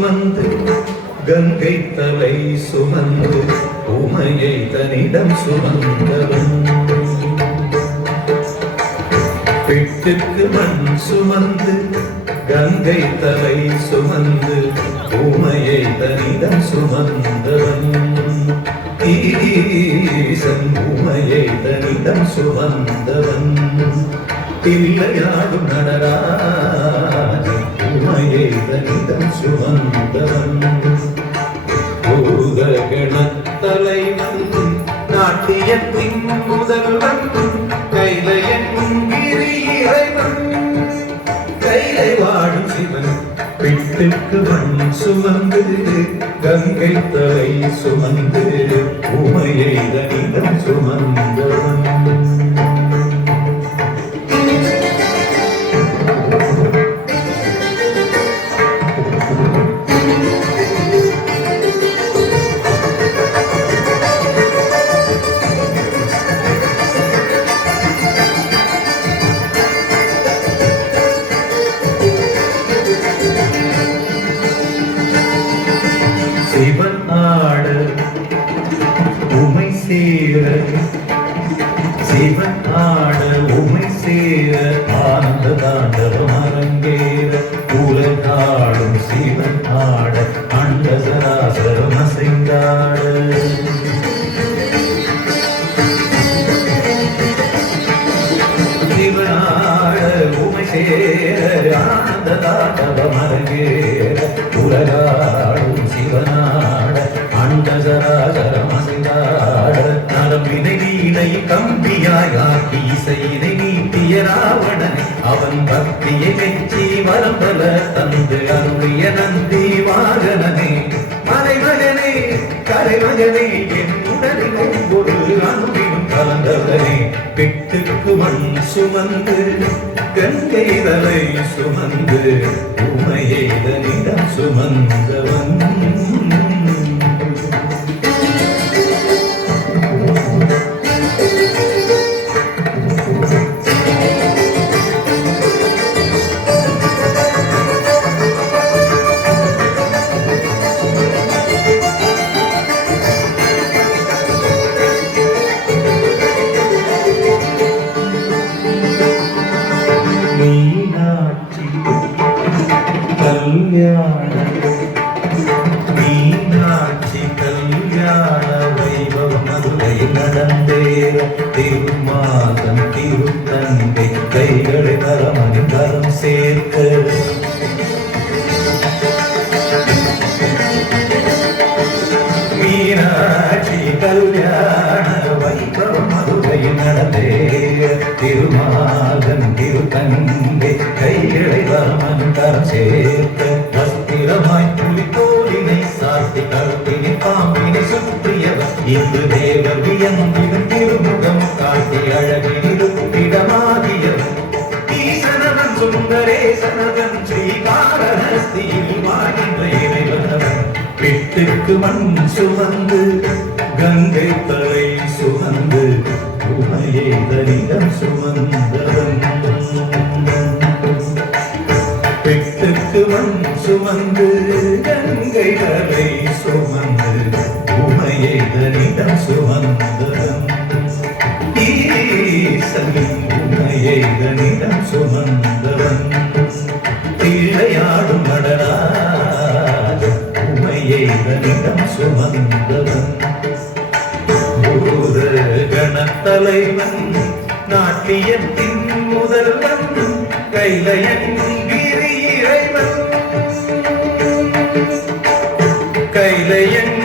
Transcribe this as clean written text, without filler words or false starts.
சுமந்து கங்கை தலை சுமந்து உமையை தனிடம் சுமந்தவன் பிட்டுக்கு மண் சுமந்து கங்கை தலை சுமந்து உமையை தனிடம் சுமந்தவன் ஈசன் உமையை தனிடம் சுமந்தவன் தில்லையாடும் நடராஜன் உமையை தனிடம் சுமந்தவன் பூதகணத்தலைவன் நாட்டியத்தின் முதல்வன் கைலையன் கிரி இறைவன் கைலை வாழும் சிவன் பிட்டுக்கு மண் சுமந்து கங்கை தலை சுமந்து உமையை தனிடம் சுமந்தவன் சிவன் ஆட உமை சேர சிவன் ஆட உமை சேர ஆனந்த தாண்டவம் அரங்கேற உலகாடும் சிவன் ஆட அண்ட சராசரம் அசைந்தாட சிவன் ஆட உமை சேர ஆனந்த தாண்டவம் அரங்கேற உலகாடும் சிவனாட அண்டசராசரம் அசைந்தாட நரம்பினை வீணை கம்பியாய் ஆக்கி இசையினை நீட்டிய ராவணன் அவன் பக்தியை மெச்சி வரம்பல தந்து அருளிய நந்தி வாகனனே மலைமகனே கரைமகனே என் உடலில் ஒவ்வொரு அன்பினும் கலந்தவனே பிட்டுக்கு மண் சுமந்து கங்கை தலை சுமந்து உமையை தனிடம் சுமந்தவன் மீனாட்சி கல்யாண வைபவம் மதுரை நடந்தேற திருமாதம் திருத்தந்தை கைகளை தரமணி தரம் சேர்க்க மீனாட்சி கல்யாண வைபவம் மதுரை நடந்தேற திருமாதம் திருத்தந்தை கைகளை தரமணி தரம் சேர்க்க வஸ்திரமாய் புலித்தோலினை சாத்தி கழுத்தினை பாம்பினை சுற்றியவர் இந்து தேவர் வியந்திடும் திருமுகம் காட்டி அழகினிருப்பிடமாகியவர் ஈசனவன் சுந்தரேசனவன் ஸ்ரீகாரஹஸ்தியில் வாழ்கின்ற இறைவனவன் பிட்டுக்கு மண் சுமந்து கங்கை தலை சுமந்து உமையை தனிடம் சுமந்தவன் பிட்டுக்கு மண் சுமந்து கங்கை தலை சுமந்து உமையை தனிடம் சுமந்தவன் ஈசன் உமையை தனிடம் சுமந்தவன் தில்லையாடும் நடராஜன் உமையை தனிடம் சுமந்தவன் பூத கணத்தலைவன் நாட்டியத்தின் முதல்வன் கைலையன் கிரி இறைவன் கைலையன்